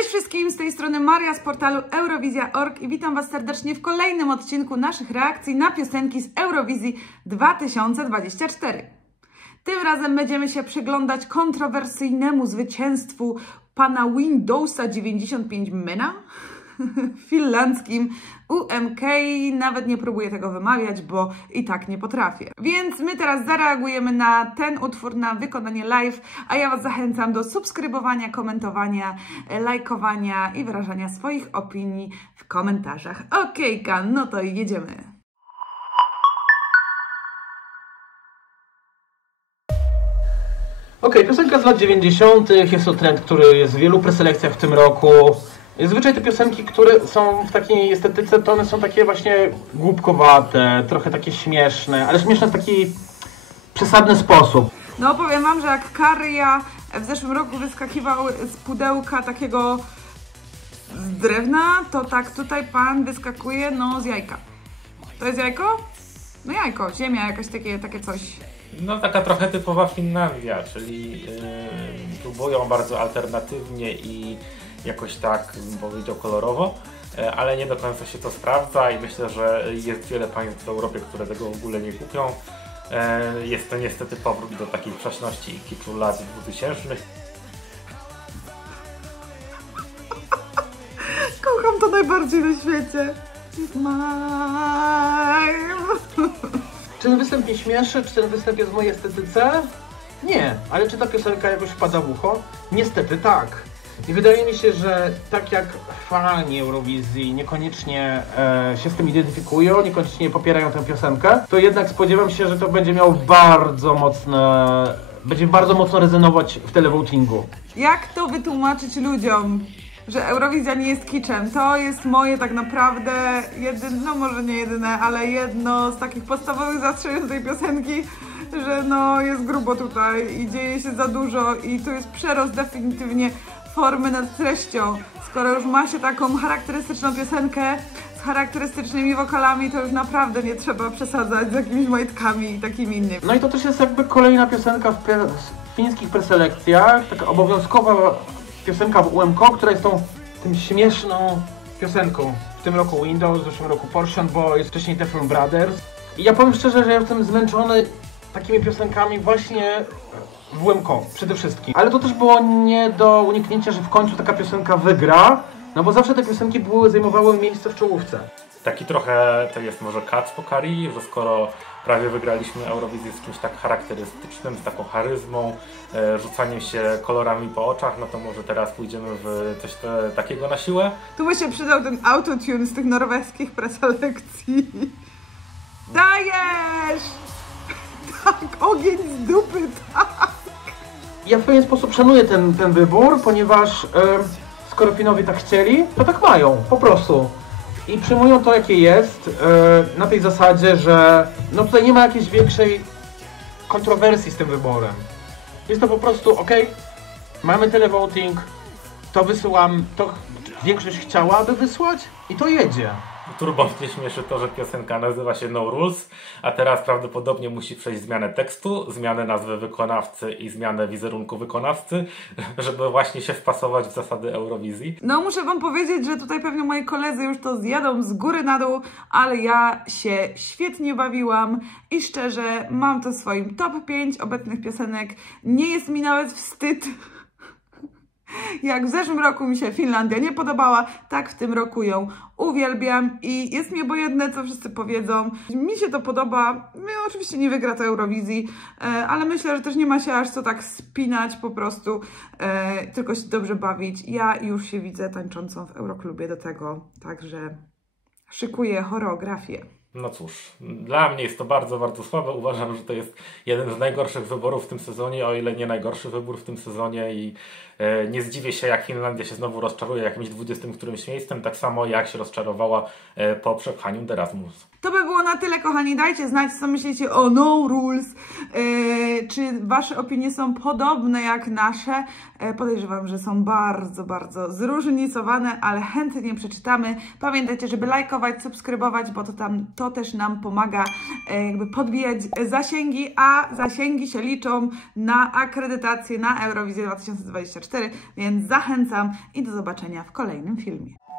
Cześć wszystkim, z tej strony Maria z portalu Eurowizja.org i witam Was serdecznie w kolejnym odcinku naszych reakcji na piosenki z Eurowizji 2024. Tym razem będziemy się przyglądać kontrowersyjnemu zwycięstwu pana Windowsa 95 Mena w finlandzkim UMK. Nawet nie próbuję tego wymawiać, bo i tak nie potrafię. Więc my teraz zareagujemy na ten utwór, na wykonanie live, a ja Was zachęcam do subskrybowania, komentowania, lajkowania i wyrażania swoich opinii w komentarzach. Okejka, no to jedziemy. Okej, piosenka z lat 90. Jest to trend, który jest w wielu preselekcjach w tym roku. Zazwyczaj te piosenki, które są w takiej estetyce, to one są takie właśnie głupkowate, trochę takie śmieszne, ale śmieszne w taki przesadny sposób. No powiem Wam, że jak Karia w zeszłym roku wyskakiwał z pudełka takiego z drewna, to tak tutaj pan wyskakuje no z jajka. To jest jajko? No jajko, ziemia, jakaś takie coś. No taka trochę typowa Finlandia, czyli próbują bardzo alternatywnie i jakoś tak, bym powiedział, kolorowo, ale nie do końca się to sprawdza i myślę, że jest wiele państw w Europie, które tego w ogóle nie kupią. Jest to niestety powrót do takiej przaśności i kiczu lat 2000. Kocham to najbardziej na świecie. Czy ten występ mnie śmieszy? Czy ten występ jest w mojej estetyce? Nie, ale czy ta piosenka jakoś wpada w ucho? Niestety tak. I wydaje mi się, że tak jak fani Eurowizji niekoniecznie się z tym identyfikują, niekoniecznie popierają tę piosenkę, to jednak spodziewam się, że to będzie miało będzie bardzo mocno rezonować w televotingu. Jak to wytłumaczyć ludziom, że Eurowizja nie jest kiczem? To jest moje tak naprawdę no może nie jedyne, ale jedno z takich podstawowych zastrzeżeń tej piosenki, że no jest grubo tutaj i dzieje się za dużo i to jest przerost definitywnie formy nad treścią. Skoro już ma się taką charakterystyczną piosenkę z charakterystycznymi wokalami, to już naprawdę nie trzeba przesadzać z jakimiś majtkami i takimi innymi. No i to też jest jakby kolejna piosenka w fińskich preselekcjach, taka obowiązkowa piosenka w UMK, która jest tym śmieszną piosenką. W tym roku Windows, w zeszłym roku Portion Boys, wcześniej Teflon Brothers. I ja powiem szczerze, że ja jestem zmęczony takimi piosenkami właśnie w UMK przede wszystkim. Ale to też było nie do uniknięcia, że w końcu taka piosenka wygra, no bo zawsze te piosenki zajmowały miejsce w czołówce. Taki trochę to jest może kac po Karii, że skoro prawie wygraliśmy Eurowizję z czymś tak charakterystycznym, z taką charyzmą, rzucaniem się kolorami po oczach, no to może teraz pójdziemy w coś takiego na siłę. Tu by się przydał ten autotune z tych norweskich preselekcji. Dajesz! Tak, ogień z dupy, tak! Ja w pewien sposób szanuję ten wybór, ponieważ skoro Finowie tak chcieli, to tak mają, po prostu. I przyjmują to, jakie jest, na tej zasadzie, że no tutaj nie ma jakiejś większej kontrowersji z tym wyborem. Jest to po prostu, ok, mamy televoting, to wysyłam, to większość chciałaby wysłać i to jedzie. Turbo mnie śmieszy to, że piosenka nazywa się No Rules, a teraz prawdopodobnie musi przejść zmianę tekstu, zmianę nazwy wykonawcy i zmianę wizerunku wykonawcy, żeby właśnie się wpasować w zasady Eurowizji. No muszę Wam powiedzieć, że tutaj pewnie moi koledzy już to zjadą z góry na dół, ale ja się świetnie bawiłam i szczerze mam to w swoim top 5 obecnych piosenek. Nie jest mi nawet wstyd. Jak w zeszłym roku mi się Finlandia nie podobała, tak w tym roku ją uwielbiam i jest mi obojętne, co wszyscy powiedzą. Mi się to podoba, oczywiście nie wygra to Eurowizji, ale myślę, że też nie ma się aż co tak spinać po prostu, tylko się dobrze bawić. Ja już się widzę tańczącą w Euroklubie do tego, także szykuję choreografię. No cóż, dla mnie jest to bardzo, bardzo słabe. Uważam, że to jest jeden z najgorszych wyborów w tym sezonie, o ile nie najgorszy wybór w tym sezonie i nie zdziwię się, jak Finlandia się znowu rozczaruje jakimś 20 którymś miejscem, tak samo jak się rozczarowała po przepchaniu Erasmus. To by było na tyle, kochani. Dajcie znać, co myślicie o No Rules. Czy Wasze opinie są podobne jak nasze? Podejrzewam, że są bardzo, bardzo zróżnicowane, ale chętnie przeczytamy. Pamiętajcie, żeby lajkować, subskrybować, bo to tam to też nam pomaga jakby podbijać zasięgi, a zasięgi się liczą na akredytację na Eurowizję 2024, więc zachęcam i do zobaczenia w kolejnym filmie.